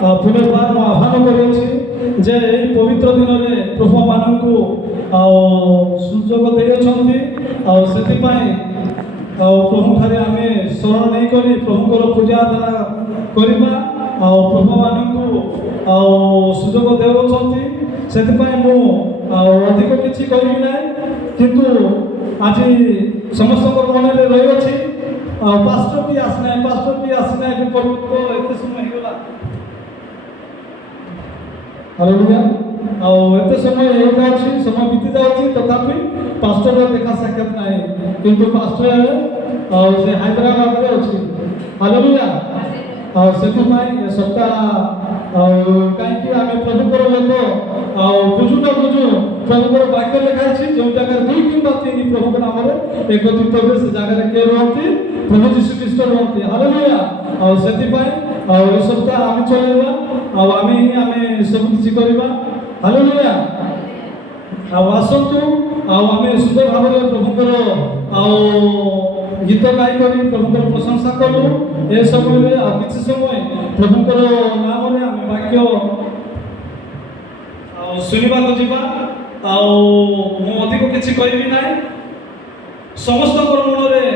पुनर्बार मैं आह्वान करुँच जे पवित्र दिन में प्रभु मानक सुजोग देते प्रभु ठारे आम शरण नहीं कर प्रभुकर पूजा आराधना करवा प्रभु मानक सुजोग देते से अधिक किसी कहबी ना किंतु आज समस्त मन में रही अच्छी पास्टर भी आसना पवित्र एत समय होगा हालेलुया एत समय होगा समय बीती जाऊँगी तथापि पास्टर देखा साक्षात ना किंतु पास्टर से हैदराबाद में अच्छी हालेलुया से सप्ताह कहीं आम प्रभुकर लोक बुझु न बुझु प्रभुकर वाक्य लिखाई जो जगह 2 किंवा 3 प्रभु नाम एकत्रित हुए से जगह किए रुहति प्रभु जीशु ख्रीष्ट रुहति हालेलुया से सप्ताह आम चलवा आम सब किसी करवा हालेलुया आसतु आम सुंदर भाव में प्रभुकर गीत गायक प्रभुकर प्रशंसा कलु ए समय किसी समय प्रभुकर नाम आम वाक्य शुणा जावा अधिक किसी कहबी ना समस्त मन में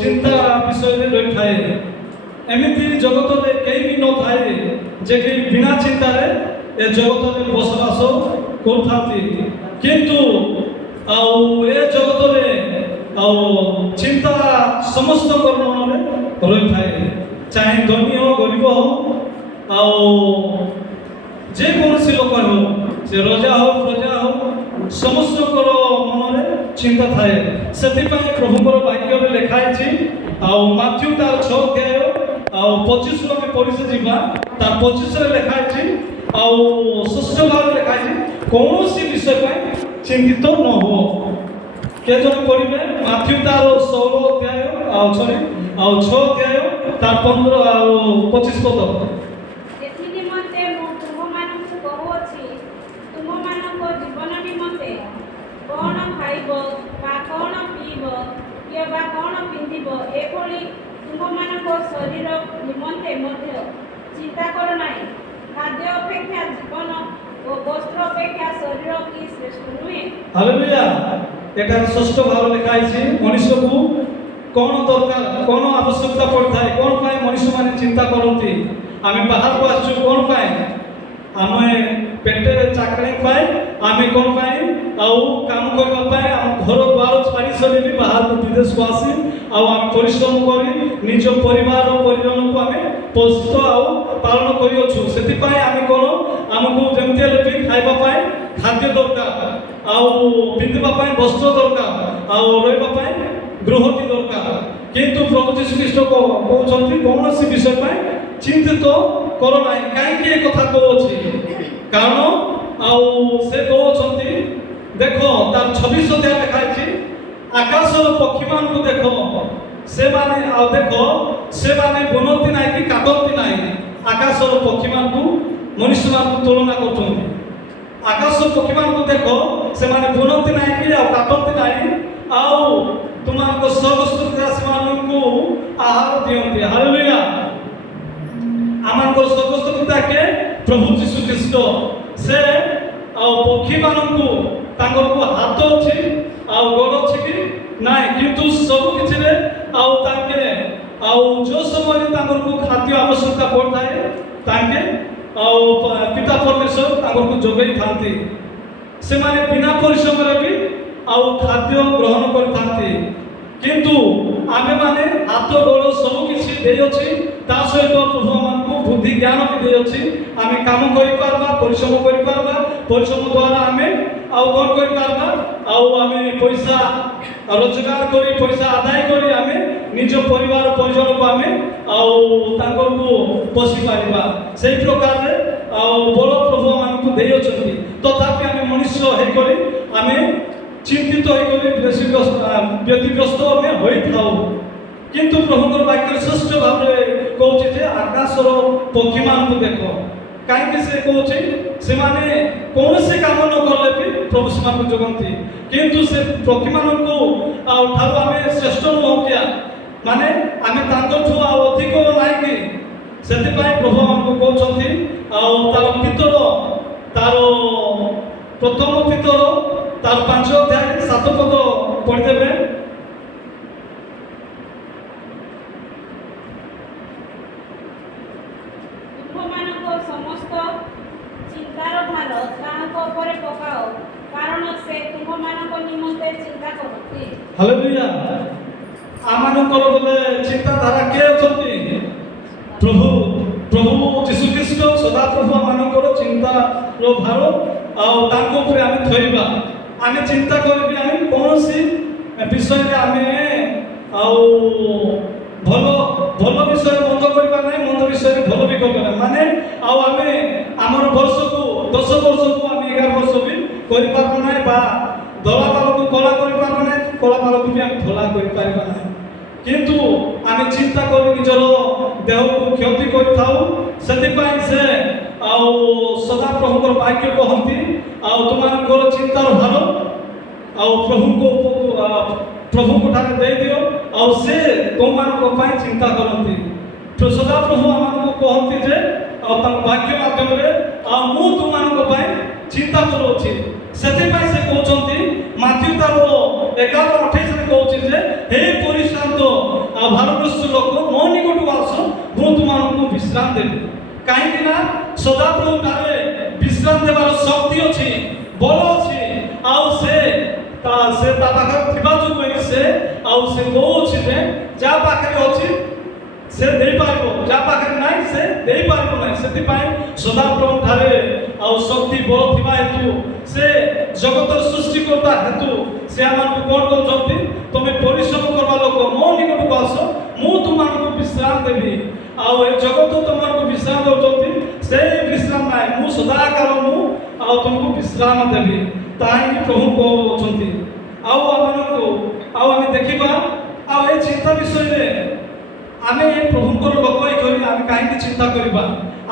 चिंता विषय रही थाए एमती जगत में कहीं भी न थाए जे कि बिना चिंतार ए जगत में बसवास कर किंतु ए जगत में चिंता समस्त मन में रही थाए चाहे धनी हो गरीब हो जेकोसी लोक हो से रजा हो प्रजा हो समस्त मन में चिंता थाए से प्रभुकर वाक्य में लिखाई माथ्यू तार 6 अध्याय 25 आम पढ़ी से जीवा तार 25 लिखाई षष्ठ भाव लिखाई कौन सी विषय पर चिंतित न हो के जन पढ़े माथ्यू तार 16 अध्याय 6 अध्याय तार 15 25 पद कौन खाइब कौन पीब कि कौन पिंधिब एभली तुमମାନଙ୍କ शरीर निमंते मध्य चिंता कर नाही खाद्य अपेक्षा जीवन और वस्त्र अपेक्षा शरीर की श्रेष्ठ नुहे हालेलुया एटा षष्ठ भाव लिखाई मनुष्य को कौन दरकार कौन आवश्यकता पड़ता है कौन पाए मनुष्य माने चिंता करती आम बाहर को आसु कौन पाए आम पेटे चाकरी पाए आम कौन पाए काम करने घर द्वार छाड़ी सरी भी बाहर को विदेश को आसी आम परिश्रम कर निज परिवार परिजन को आम पोषित पालन करूँ से आम कौन आमको जमी भी खावाई खाद्य दरकार पिंधापी वस्त्र दरकार रही गृहटी दरकार किंतु प्रभु जीशु ख्रीष्ट कहते कौन सी विषय पर चिंतित कर ना कहीं कथा कहूँ कारण से कहते देख तार 26 अध्याय लिखाई आकाशर पक्षी मान को देख से माने देख से माने बुनती ना कि काटती ना आकाशर पक्षी मान को मनुष्य मान को तुलना कर आकाश पक्षी मान को देख से माने बुनती ना कि काटती ना तुम स्वर्गस्थ मान को आहार दियंती हालेलुया आम स्वर्गस्थ पिता के प्रभु जीशु ख्रीष्ट से पक्षी मान को हाथ अच्छी गोड़ अच्छी कि ना किंतु सब किसी जो समय को खाद्य आवश्यकता पड़ता है पिता परमेश्वर को जोगाई था से माने बिना परिश्रम भी खाद्य ग्रहण करते किंतु आमे माने हाथ गोड़ सब किसी सहित प्रभु मान को बुद्धि ज्ञान भी दे आम काम कर परिश्रम परिश्रम द्वारा आम कौन कर पैसा रोजगार कर पैसा आदाय कर आम निज परिवार परिजन को आम को पोषी पार से प्रकार बल प्रभु मान को दे तथापि आम मनुष्य होकर आम चिंतित व्यतिग्रस्त हो किंतु प्रभुकर वाक्य श्रेष्ठ भाव में कहते आकाशर पक्षी मान को देख कहीं से कहते से माने कौन से काम न कले भी प्रभु से जगती किंतु से पक्षी मान को आम श्रेष्ठ नुह क्या माने आम अधिक ना कि ସେଥିପାଇଁ ପ୍ରଭୁ ଆମକୁ କହୁଛନ୍ତି ଆଉ ତାର ପିତର ତାର ପ୍ରଥମ ପିତର ତାର 5 ଅଧ୍ୟାୟ 7 ପଦ ପଢ଼ିଦେବେ। ତୁମମାନଙ୍କ ସମସ୍ତ ଚିନ୍ତାର ଭାର ତାହାଙ୍କ ଉପରେ ପକାଅ, କାରଣ ସେ ତୁମମାନଙ୍କ ନିମନ୍ତେ ଚିନ୍ତା କରନ୍ତି। ହାଲେଲୁୟା। ଆମମାନଙ୍କର ବୋଲେ ଚିନ୍ତାଧାରା କିଏ ଅଛନ୍ତି? ପ୍ରଭୁ ଯୀଶୁ ଖ୍ରୀଷ୍ଟ ସଦାପ୍ରଭୁ ଆମମାନଙ୍କର ଚିନ୍ତାର ଭାର ଆଉ ତାଙ୍କ ଉପରେ ଆମେ ଥୋଇବା। ଆମେ ଚିନ୍ତା କରିବି ଆମେ କୌଣସି ବିଷୟରେ ଆମେ ଆଉ ଭଲ ବିଷୟରେ ମନ୍ଦ କରିବା ନାହିଁ, ମନ୍ଦ ବିଷୟରେ ଭଲ ବି କରିବା ନାହିଁ। ମାନେ ଆଉ ଆମେ ଆମର ବର୍ଷକୁ 10 ବର୍ଷକୁ ଆମେ 11 ବର୍ଷ ବି କରିପାରିବା ନାହିଁ, ବା ଧଳା ବାଳକୁ କଳା କରିପାରିବା ନାହିଁ, କଳା ବାଳକୁ ବି ଆମେ ଧଳା କରିପାରିବା ନାହିଁ। କିନ୍ତୁ ଆମେ ଚିନ୍ତା କରି ନିଜର ଦେହକୁ କ୍ଷତି କରିଥାଉ। ସେଥିପାଇଁ ସେ ଆଉ ସଦାପ୍ରଭୁଙ୍କର ବାକ୍ୟ କହନ୍ତି ଆଉ ତୁମମାନଙ୍କର ଚିନ୍ତାର ଭାର ଆଉ ପ୍ରଭୁଙ୍କ ଠାରେ ଦେଇଦିଅ ଆଉ ସେ ତୁମମାନଙ୍କ ପାଇଁ ଚିନ୍ତା କରନ୍ତି। ସଦାପ୍ରଭୁ ଆମମାନଙ୍କୁ କହନ୍ତି ଯେ ଆଉ ତାଙ୍କ ବାକ୍ୟ ମାଧ୍ୟମରେ ଆଉ ମୁଁ ତୁମମାନଙ୍କ ପାଇଁ ଚିନ୍ତା କରୁଅଛି। ସେଥିପାଇଁ ସେ କହୁଛନ୍ତି ମାଥ୍ୟୁ ତାର 11:28 କହୁଛି ଯେ ହେ ପରିଶ୍ରାନ୍ତ ଆଉ ଭାରଗ୍ରସ୍ତ ଲୋକ ମୋ ନିକଟକୁ ଆସ, ମୁଁ ତୁମମାନଙ୍କୁ ବିଶ୍ରାମ ଦେବି। କାହିଁକି ନା ସଦାପ୍ରଭୁ ଠାରେ ବିଶ୍ରାମ ଦେବାର ଶକ୍ତି ଅଛି, ବଳ ଅଛି। ଆଉ ସେ ତା ପାଖରେ ଥିବା ଯୋଗୁଁ ସେ କହୁଛି ଯେ ଯାହା ପାଖରେ ଅଛି ସେ ଦେଇପାରିବ, ଯାହା ପାଖରେ ନାହିଁ ସେ ଦେଇପାରିବ ନାହିଁ। ସେଥିପାଇଁ ସଦାପ୍ରଭୁ ଠାରେ ଆଉ ଶକ୍ତି ବଳ ଥିବା ହେତୁ ସେ ଜଗତର ସୃଷ୍ଟିକର୍ତ୍ତା ହେତୁ ସେ ଆମକୁ କ'ଣ କହୁଛନ୍ତି? ତମେ ପରିଶ୍ରମ କରିବା ଲୋକ ମୋ ନିକଟକୁ ଆସ, ମୁଁ ତୁମମାନଙ୍କୁ ବିଶ୍ରାମ ଦେବି। ଆଉ ଏ ଜଗତ ତୁମମାନଙ୍କୁ ବିଶ୍ରାମ ଦେଉଛନ୍ତି, ସେଇ ବିଶ୍ରାମ ନାହିଁ, ମୁଁ ସଦାକାଳ ମୁଁ ଆଉ ତୁମକୁ ବିଶ୍ରାମ ଦେବି। ତାହା ହିଁ ପ୍ରଭୁ କହୁଛନ୍ତି। ଆଉ ଆମମାନଙ୍କୁ ଆଉ ଆମେ ଦେଖିବା ଆଉ ଏ ଚିନ୍ତା ବିଷୟରେ ଆମେ ପ୍ରଭୁଙ୍କର ଲୋକ ହେଇକରି ଆମେ କାହିଁକି ଚିନ୍ତା କରିବା?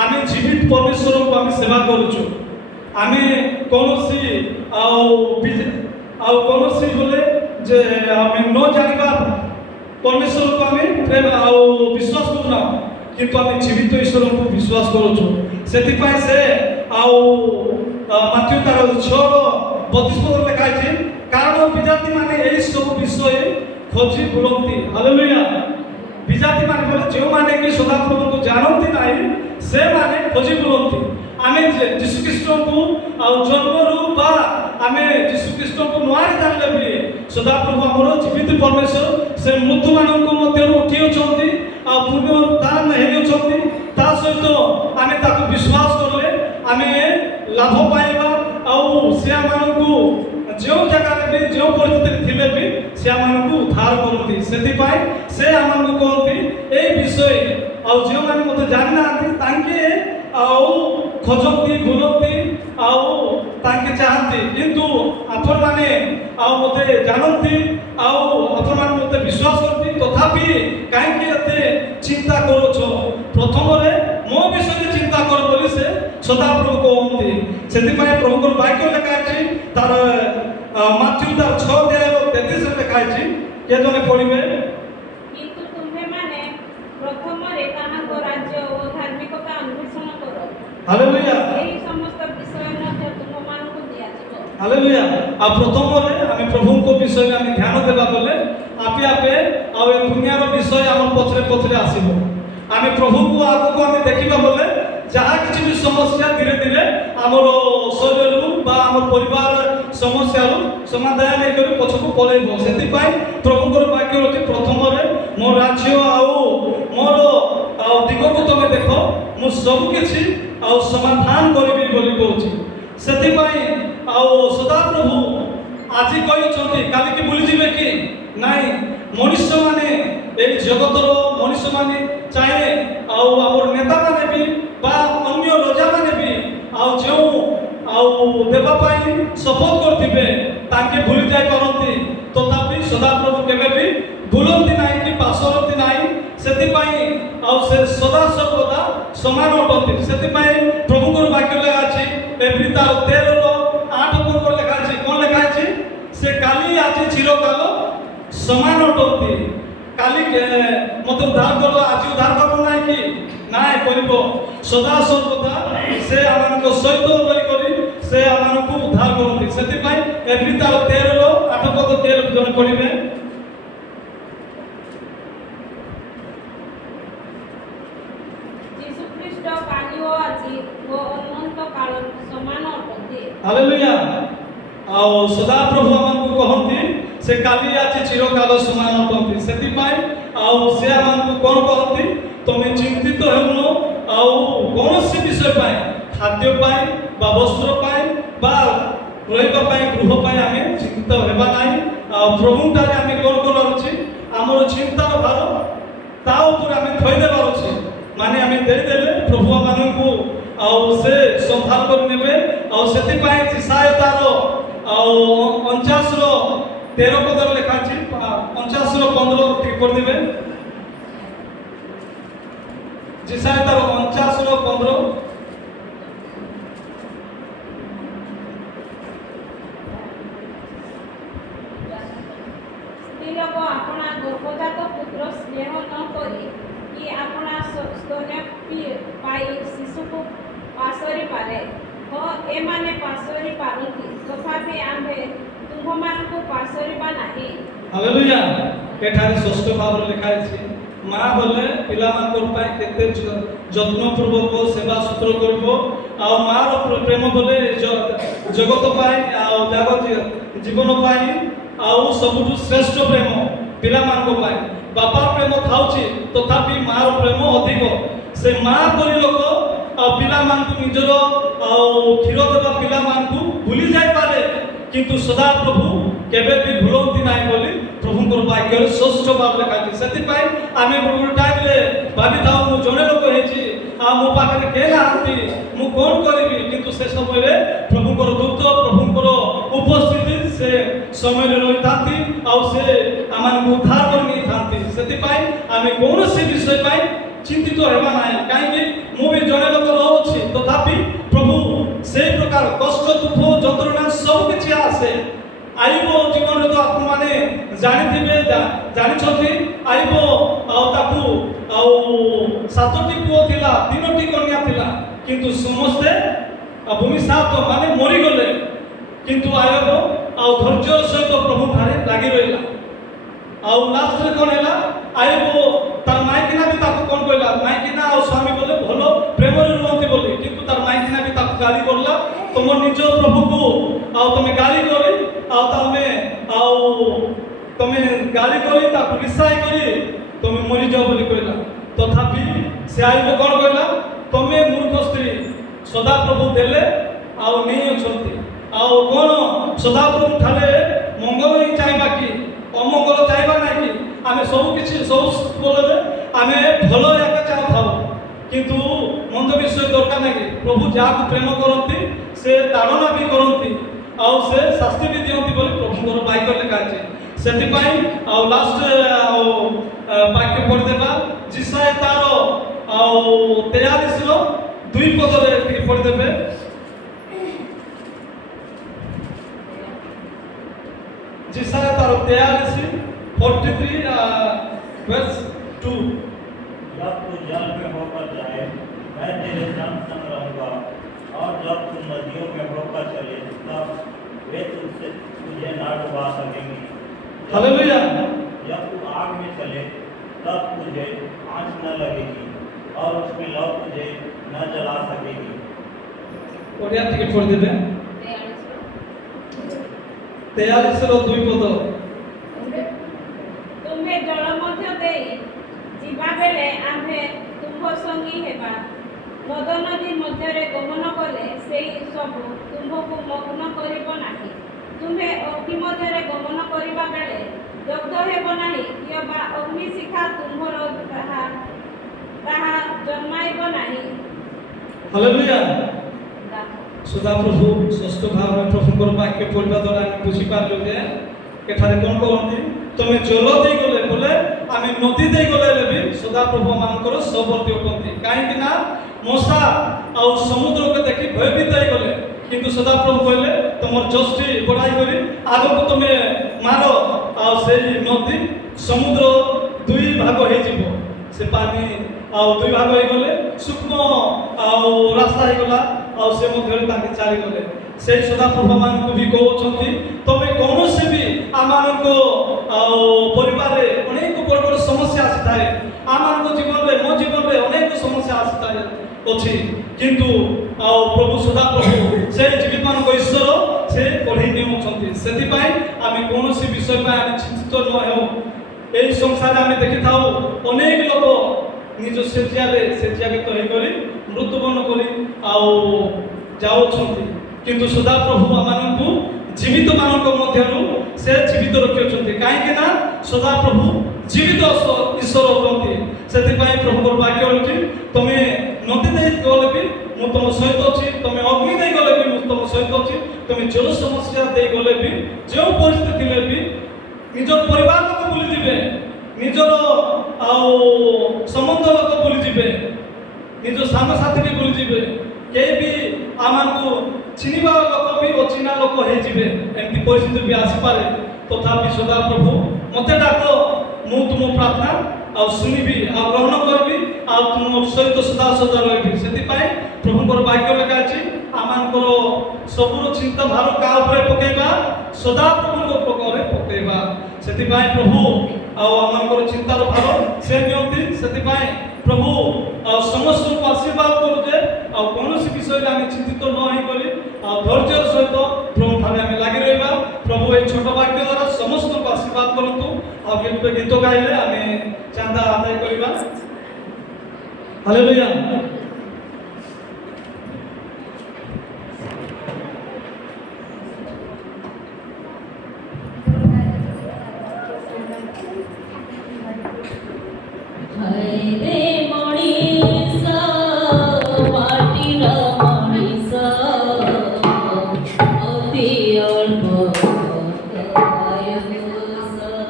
ଆମେ ଜୀବିତ ପରମେଶ୍ୱରଙ୍କୁ ଆମେ ସେବା କରୁଛୁ। ଆମେ କୌଣସି କୌଣସି ବୋଲେ ଯେ ଆମେ ନ ଜାଣିବା ପରମେଶ୍ୱରକୁ ଆମେ ପ୍ରେମ ଆଉ ବିଶ୍ୱାସ କରୁନା, କିନ୍ତୁ ଆମେ ଜୀବିତ ଈଶ୍ୱରଙ୍କୁ ବିଶ୍ୱାସ କରୁଛୁ। ସେଥିପାଇଁ ସେ ଆଉ ମାଥ୍ୟୁ ତାର 6:32 ଲେଖା ଅଛି, କାରଣ ବିଜାତିମାନେ ଏହି ସବୁ ବିଷୟ ଖୋଜି ବୁଲନ୍ତି। ହାଲେଲୁୟା। ବିଜାତିମାନେ ବୋଲେ ଯେଉଁମାନେ କି ସଦାପ୍ରଭୁଙ୍କୁ ଜାଣନ୍ତି ନାହିଁ, ସେମାନେ ଖୋଜି ବୁଲନ୍ତି। ଆମେ ଯୀଶୁଖ୍ରୀଷ୍ଟଙ୍କୁ ଆଉ ଜନ୍ମରୁ ବା ଆମେ ଯୀଶୁଖ୍ରୀଷ୍ଟଙ୍କୁ ନୂଆରେ ଜାଣିଲେ ବି ସଦାପ୍ରଭୁ ଆମର ଜୀବିତ ପରମେଶ୍ୱର, ସେ ମୃତ୍ୟୁମାନଙ୍କ ମଧ୍ୟରୁ ଉଠି ଅଛନ୍ତି ଆଉ ପୁନରୁତ୍ଥାନ ହେଇଅଛନ୍ତି। ତା ସହିତ ଆମେ ତାକୁ ବିଶ୍ୱାସ କଲେ ଆମେ ଲାଭ ପାଇବା। ଆଉ ସେ ଆମମାନଙ୍କୁ ଯେଉଁ ଜାଗାରେ ବି ଯେଉଁ ପରିସ୍ଥିତିରେ ଥିଲେ ବି ସେ ଆମମାନଙ୍କୁ ଉଦ୍ଧାର କରନ୍ତି। ସେଥିପାଇଁ ସେ ଆମମାନଙ୍କୁ କହନ୍ତି ଏଇ ବିଷୟ ଆଉ ଯେଉଁମାନେ ମୋତେ ଜାଣିନାହାନ୍ତି ତାଙ୍କେ ଆଉ ଖୋଜନ୍ତି ବୁଲନ୍ତି ଆଉ ତାଙ୍କେ ଚାହାନ୍ତି, କିନ୍ତୁ ଆପଣମାନେ ଆଉ ମୋତେ ଜାଣନ୍ତି ଆଉ ଆପଣମାନେ ମୋତେ ବିଶ୍ୱାସ କରନ୍ତି, ତଥାପି କାହିଁକି ଏତେ ଚିନ୍ତା କରୁଛ? ପ୍ରଥମରେ ମୋ ବିଷୟରେ ଚିନ୍ତା କର ବୋଲି ସେ ସଦାପ୍ରଭୁ କହନ୍ତି। ସେଥିପାଇଁ ପ୍ରଭୁଙ୍କର ବାକ୍ୟ ଲେଖା ଅଛି ତାର ମାଥ୍ୟୁ ତାର 6:33 ଲେଖା ଅଛି। କିଏ ଜଣେ ପଢ଼ିବେ? କିନ୍ତୁ ତୁମ୍ଭେମାନେ ପ୍ରଥମରେ ତାହାଙ୍କ ରାଜ୍ୟ ଓ ଧାର୍ମିକତା ଅନ୍ୱେଷଣ କର, ହାଲେଲୁୟା। ଏହି ସମସ୍ତ ବିଷୟ ମଧ୍ୟ ତୁମମାନଙ୍କୁ ଦିଆଯିବ। ହାଲେଲୁୟା। ଆଉ ପ୍ରଥମରେ ଆମେ ପ୍ରଭୁଙ୍କ ବିଷୟରେ ଆମେ ଧ୍ୟାନ ଦେବା ବୋଲେ ଆପେ ଆପେ ଆଉ ଏ ଦୁନିଆର ବିଷୟ ଆମ ପଛରେ ଆସିବ। ଆମେ ପ୍ରଭୁଙ୍କୁ ଆଗକୁ ଆମେ ଦେଖିବା ବୋଲେ ଯାହା କିଛି ବି ସମସ୍ୟା ଧୀରେ ଧୀରେ ଆମର ଶରୀରରୁ ବା ଆମ ପରିବାର ସମସ୍ୟାରୁ ସମାଧାନ ହେଇକରି ପଛକୁ ପଳେଇବ। ସେଥିପାଇଁ ପ୍ରଭୁଙ୍କର ବାକ୍ୟ ଅଛି ପ୍ରଥମରେ ମୋ ରାଜ୍ୟ ଆଉ ମୋର ଆଉ ଦିଗକୁ ତମେ ଦେଖ, ମୁଁ ସବୁ କିଛି ଆଉ ସମାଧାନ କରିବି ବୋଲି କହୁଛି। ସେଥିପାଇଁ ଆଉ ସଦାପ୍ରଭୁ ଆଜି କହିଛନ୍ତି କାଲିକି ଭୁଲିଯିବେ କି ନାଇଁ? ମଣିଷମାନେ ଏଇ ଜଗତର ମଣିଷମାନେ ଚାହେଁ ଆଉ ଆମର ନେତାମାନେ ବି ବା ଅନ୍ୟ ରଜାମାନେ ବି ଆଉ ଯେଉଁ ଆଉ ଦେବା ପାଇଁ ଶପଥ କରିଥିବେ ତାଙ୍କେ ଭୁଲି ଯାଇପାରନ୍ତି, ତଥାପି ସଦାପ୍ରଭୁ କେବେ ବି ଭୁଲନ୍ତି ନାହିଁ କି ପାସରନ୍ତି ନାହିଁ। ସେଥିପାଇଁ ଆଉ ସେ ସଦା ସର୍ବଦା ସମାନ ଅଟନ୍ତି। ସେଥିପାଇଁ ପ୍ରଭୁଙ୍କର ବାକ୍ୟ ଲେଖା ଅଛି ଏପ୍ରି ତାର 13:8 ଲେଖା ଅଛି। କ'ଣ ଲେଖା ଅଛି? ସେ କାଲି ଆଜି ଚିରକାଳ ସମାନ ଅଟନ୍ତି। কালি মতো উদ্ধার করলো আজ উদ্ধার করবো নাই কি নাই করিব সদা সর্বদা সে আমাকে সহিত বলি করি সে আমাকে উদ্ধার করতে সেপাই এমনি তার 13 পদ 13 জন করিবে যীশুখ্রিস্ট কালি ও আজি ও অনন্ত কাল সমান অটନ୍ତି। ହାଲେଲୁୟା ଆଉ ସଦାପ୍ରଭୁ ଆମକୁ କହନ୍ତି ସେ କାଲି ଆଜି ଚିରକାଳ ସମାନ ଅଟନ୍ତି ସେଥିପାଇଁ ଆଉ ସେ ଆମକୁ କ'ଣ କହନ୍ତି ତମେ ଚିନ୍ତିତ ହେଉନ ଆଉ କୌଣସି ବିଷୟ ପାଇଁ ଖାଦ୍ୟ ପାଇଁ ବା ବସ୍ତ୍ର ପାଇଁ ବା ରହିବା ପାଇଁ ଗୃହ ପାଇଁ ଆମେ ଚିନ୍ତିତ ହେବା ନାହିଁ ଆଉ ପ୍ରଭୁଙ୍କଠାରେ ଆମେ କ'ଣ କରିବାର ଅଛି ଆମର ଚିନ୍ତାର ଭାର ତା ଉପରେ ଆମେ ଥୋଇଦେବାର ଅଛି ମାନେ ଆମେ ଦେଇଦେଲେ ପ୍ରଭୁ ଆମମାନଙ୍କୁ ଆଉ ସେ ସମ୍ଭାଳ କରି ନେବେ ଆଉ ସେଥିପାଇଁ ଯିଶାୟ ତାର ଆଉ 49 ର 13 ପଦରେ ଲେଖା ଅଛି 50 ର 15 ଠିକ କରିଦେବେ ଯିଶାୟ ତାର 49 ର 15 ସ୍ତ୍ରୀଲୋକ ଆପଣା ଗର୍ଭଜାତ ପୁତ୍ର ସ୍ନେହ ନ କରି କି ଆପଣା ସ୍ତନ୍ୟ ପାଇ ଶିଶୁକୁ ପାଶରି ପାରେ ଓ ଏମାନେ ପାଶରି ପାରନ୍ତି ତଥାପି ଆମ୍ଭେ ତୁମ୍ଭମାନଙ୍କୁ ପାଶରିବା ନାହିଁ। ହାଲେଲୁୟା ଏଠାରେ ଷଷ୍ଠ ଭାବରେ ଲେଖା ଅଛି ମା ବୋଲେ ପିଲାମାନଙ୍କ ପାଇଁ କେତେ ଯତ୍ନପୂର୍ବକ ସେବା ସୂତ୍ର କରିବ ଆଉ ମାର ପ୍ରେମ ବୋଲେ ଜଗତ ପାଇଁ ଆଉ ଜୀବନ ପାଇଁ ଆଉ ସବୁଠୁ ଶ୍ରେଷ୍ଠ ପ୍ରେମ ପିଲାମାନଙ୍କ ପାଇଁ ବାପା ପ୍ରେମ ଥାଉଛି ତଥାପି ମାର ପ୍ରେମ ଅଧିକ ସେ ମା ପରି ଲୋକ ଆଉ ପିଲାମାନଙ୍କୁ ନିଜର ଆଉ କ୍ଷୀର ଦେବା ପିଲାମାନଙ୍କୁ ଭୁଲି ଯାଇପାରେ କିନ୍ତୁ ସଦାପ୍ରଭୁ କେବେ ବି ଭୁଲନ୍ତି ନାହିଁ ବୋଲି ପ୍ରଭୁଙ୍କର ବାକ୍ୟରେ ଷଷ୍ଠ ଭାବ ଲେଖା ଅଛି ସେଥିପାଇଁ ଆମେ ଗୋଟେ ଟାଇମରେ ଭାବିଥାଉ ମୁଁ ଜଣେ ଲୋକ ହେଇଛି ଆଉ ମୋ ପାଖରେ କେହି ନାହାନ୍ତି ମୁଁ କ'ଣ କରିବି କିନ୍ତୁ ସେ ସମୟରେ ପ୍ରଭୁଙ୍କର ଦୂତ ପ୍ରଭୁଙ୍କର ଉପସ୍ଥିତି ସେ ସମୟରେ ରହିଥାନ୍ତି ଆଉ ସେ ଆମମାନଙ୍କୁ ଉଦ୍ଧାର କରି ନେଇଥାନ୍ତି ସେଥିପାଇଁ ଆମେ କୌଣସି ବିଷୟ ପାଇଁ ଚିନ୍ତିତ ହେବା ନାହିଁ କାହିଁକି ମୁଁ ବି ଜଣେ ଲୋକ ରହୁଛି ତଥାପି ପ୍ରଭୁ ସେଇ ପ୍ରକାର କଷ୍ଟ ଦୁଃଖ ଯନ୍ତ୍ରଣା ସବୁ କିଛି ଆସେ ଆଇବ ଜୀବନରେ ତ ଆପଣମାନେ ଜାଣିଥିବେ ଜାଣିଛନ୍ତି ଆଇବ ଆଉ ତାକୁ ଆଉ 7ଟି ପୁଅ ଥିଲା 3ଟି କନ୍ୟା ଥିଲା କିନ୍ତୁ ସମସ୍ତେ ଭୂମିସାତ ମାନେ ମରିଗଲେ କିନ୍ତୁ ଆଇବ ଆଉ ଧୈର୍ଯ୍ୟର ସହିତ ପ୍ରଭୁଠାରେ ଲାଗି ରହିଲା ଆଉ ଲାଷ୍ଟରେ କ'ଣ ହେଲା ଆଇବ ତାର ମାଇକିନା ବି ତାକୁ କ'ଣ କହିଲା ମାଇକିନା ଆଉ ସ୍ୱାମୀ ବୋଲେ ଭଲ ପ୍ରେମରେ ରୁହନ୍ତି ବୋଲି କିନ୍ତୁ ତାର ମାଇକିନା ବି ତାକୁ ଗାଳି କରଲା ତୁମ ନିଜ ପ୍ରଭୁକୁ ଆଉ ତମେ ଗାଳି କରି ଆଉ ତମେ ଗାଳି କରି ତାକୁ ରିସାଇ କରି ତମେ ମରିଯାଅ ବୋଲି କହିଲା ତଥାପି ସେ ଆଇବ କ'ଣ କହିଲା ତମେ ମୂର୍ଖ ସ୍ତ୍ରୀ ସଦାପ୍ରଭୁ ଦେଲେ ଆଉ ନେଇ ଅଛନ୍ତି ଆଉ କ'ଣ ସଦାପ୍ରଭୁ ଠାରେ ମଙ୍ଗଳ ହିଁ ଚାହିଁବା କି ଅମଙ୍ଗଳ ଚାହିଁବା ନାହିଁ କି ଆମେ ସବୁ କିଛି ସବୁ ବୋଲେ ଆମେ ଭଲ ଏକା ଚାହୁଁଥାଉ କିନ୍ତୁ ମନ୍ଦ ବିଷୟ ଦରକାର ନାହିଁ ପ୍ରଭୁ ଯାହାକୁ ପ୍ରେମ କରନ୍ତି ସେ ତାଡ଼ନା ବି କରନ୍ତି ଆଉ ସେ ଶାସ୍ତି ବି ଦିଅନ୍ତି ବୋଲି ପ୍ରଭୁଙ୍କର ବାକ୍ୟ ଲେଖା ଅଛି ସେଥିପାଇଁ ଆଉ ଲାଷ୍ଟ ଆଉ ବାକ୍ୟ ପଢ଼ିଦେବା ଯିଶାୟ ତାର ଆଉ 43 ର 2 ପଦରେ ଟିକେ ପଢ଼ିଦେବେ जिशाय तार 43 verse 2 जब तू जल में होकर जाए मैं तेरे संग संग रहूंगा और जब तू नदियों में होकर चले तब वे तुझे ना डुबा सकेंगी हालेलुया जब तू आग में चले तब तुझे आँच न लगेगी और उसमें लौ तुझे न जला सकेगी ओडिया टिके पढ़ देबे 43 ର 2 ପଦ ତୁମ୍ଭେ ଜଳ ମଧ୍ୟ ଦେଇ ଯିବା ବେଳେ ଆମ୍ଭେ ତୁମ୍ଭ ସଙ୍ଗୀ ହେବା ମଦ ନଦୀ ମଧ୍ୟରେ ଗମନ କଲେ ସେହି ସବୁ ତୁମ୍ଭକୁ ମଗ୍ନ କରିବ ନାହିଁ ତୁମ୍ଭେ ଅଗ୍ନି ମଧ୍ୟରେ ଗମନ କରିବା ବେଳେ ଦଗ୍ଧ ହେବ ନାହିଁ କିମ୍ବା ଅଗ୍ନି ଶିଖା ତୁମ୍ଭର ତାହା ଜନ୍ମାଇବ ନାହିଁ। ହାଲେଲୁୟା ସଦାପ୍ରଭୁ ଷଷ୍ଠ ଭାବରେ ପ୍ରଭୁଙ୍କର ବାକ୍ୟ ପଢ଼ିବା ଦ୍ୱାରା ଆମେ ବୁଝିପାରିଲୁ ଯେ ଏଠାରେ କ'ଣ କହନ୍ତି ତମେ ଜଳ ଦେଇଗଲେ ବୋଲେ ଆମେ ନଦୀ ଦେଇଗଲେ ହେଲେ ବି ସଦାପ୍ରଭୁ ମାନଙ୍କର ସହବର୍ତ୍ତୀ ଅଟନ୍ତି କାହିଁକି ନା ମଶା ଆଉ ସମୁଦ୍ରକୁ ଦେଖି ଭୟଭୀତ ହେଇଗଲେ କିନ୍ତୁ ସଦାପ୍ରଭୁ କହିଲେ ତମର ଯଷ୍ଟି ବଢ଼ାଇ କରି ଆଗକୁ ତମେ ମାର ଆଉ ସେଇ ନଦୀ ସମୁଦ୍ର ଦୁଇ ଭାଗ ହେଇଯିବ ସେ ପାଣି ଆଉ ଦୁଇ ଭାଗ ହେଇଗଲେ ସୂକ୍ଷ୍ମ ଆଉ ରାସ୍ତା ହେଇଗଲା ଆଉ ସେ ମଧ୍ୟରେ ତାଙ୍କେ ଚାଲିଗଲେ ସେଇ ସଦାପ୍ରଭୁମାନଙ୍କୁ ବି କହୁଛନ୍ତି ତମେ କୌଣସି ବି ଆମମାନଙ୍କ ଆଉ ପରିବାରରେ ଅନେକ ବଡ଼ ବଡ଼ ସମସ୍ୟା ଆସିଥାଏ ଆମମାନଙ୍କ ଜୀବନରେ ମୋ ଜୀବନରେ ଅନେକ ସମସ୍ୟା ଆସିଥାଏ ଅଛି କିନ୍ତୁ ଆଉ ପ୍ରଭୁ ସଦାପ୍ରଭୁ ସେ ଜୀବିତମାନଙ୍କ ଈଶ୍ୱର ସେ କଢ଼େଇ ନେଉଛନ୍ତି ସେଥିପାଇଁ ଆମେ କୌଣସି ବିଷୟ ପାଇଁ ଆମେ ଚିନ୍ତିତ ନ ହେଉ ଏହି ସଂସାରରେ ଆମେ ଦେଖିଥାଉ ଅନେକ ଲୋକ ନିଜ ଶଯ୍ୟାଗତ ହେଇକରି ମୃତ୍ୟୁବରଣ କରି ଆଉ ଯାଉଛନ୍ତି କିନ୍ତୁ ସଦାପ୍ରଭୁ ଆମମାନଙ୍କୁ ଜୀବିତମାନଙ୍କ ମଧ୍ୟରୁ ସେ ଜୀବିତ ରଖିଅଛନ୍ତି କାହିଁକି ନା ସଦାପ୍ରଭୁ ଜୀବିତ ଈଶ୍ୱର ଅଟନ୍ତି ସେଥିପାଇଁ ପ୍ରଭୁଙ୍କର ବାକ୍ୟ ହେଉଛି ତମେ ନଦୀ ଦେଇ ଗଲେ ବି ମୁଁ ତମ ସହିତ ଅଛି ତମେ ଅଗ୍ନି ଦେଇ ଗଲେ ବି ମୁଁ ତମ ସହିତ ଅଛି ତମେ ଜଳ ସମସ୍ୟା ଦେଇ ଗଲେ ବି ଯେଉଁ ପରିସ୍ଥିତି ଥିଲେ ବି ନିଜର ପରିବାର ଲୋକ ଭୁଲିଯିବେ ନିଜର ଆଉ ସମ୍ବନ୍ଧ ଲୋକ ଭୁଲିଯିବେ ନିଜ ସାଙ୍ଗସାଥି ବି ଭୁଲିଯିବେ କେହି ବି ଆମକୁ ଚିହ୍ନିବା ଲୋକ ବି ଅଚିହ୍ନା ଲୋକ ହେଇଯିବେ ଏମିତି ପରିସ୍ଥିତି ବି ଆସିପାରେ ତଥାପି ସଦାପ୍ରଭୁ ମୋତେ ଡାକ ମୁଁ ତୁମ ପ୍ରାର୍ଥନା ଆଉ ଶୁଣିବି ଆଉ ଗ୍ରହଣ କରିବି ଆଉ ତୁମ ସହିତ ସଦା ରହିବି ସେଥିପାଇଁ ପ୍ରଭୁଙ୍କର ବାକ୍ୟ ଲେଖା ଅଛି ଆମମାନଙ୍କର ସବୁର ଚିନ୍ତା ଭାର କାହା ଉପରେ ପକେଇବା ସଦାପ୍ରଭୁଙ୍କ ଉପରେ ପକେଇବା ସେଥିପାଇଁ ପ୍ରଭୁ ଆଉ ଆମମାନଙ୍କର ଚିନ୍ତାର ଭାର ସେ ନିଅନ୍ତି ସେଥିପାଇଁ ପ୍ରଭୁ ଆଉ ସମସ୍ତଙ୍କୁ ଆଶୀର୍ବାଦ କରୁଛେ ଆଉ କୌଣସି ବିଷୟରେ ଆମେ ଚିନ୍ତିତ ନ ହେଇକରି ଆଉ ଧୈର୍ଯ୍ୟର ସହିତ ପ୍ରଭୁଠାରେ ଆମେ ଲାଗି ରହିବା ପ୍ରଭୁ ଏହି ଛୋଟ ବାକ୍ୟ ଦ୍ୱାରା ସମସ୍ତଙ୍କୁ ଆଶୀର୍ବାଦ କରନ୍ତୁ ଆଉ ଗୀତ ଗାଇଲେ ଆମେ ଚାନ୍ଦା ଆଦାୟ କରିବା ହାଲେଲୁୟା।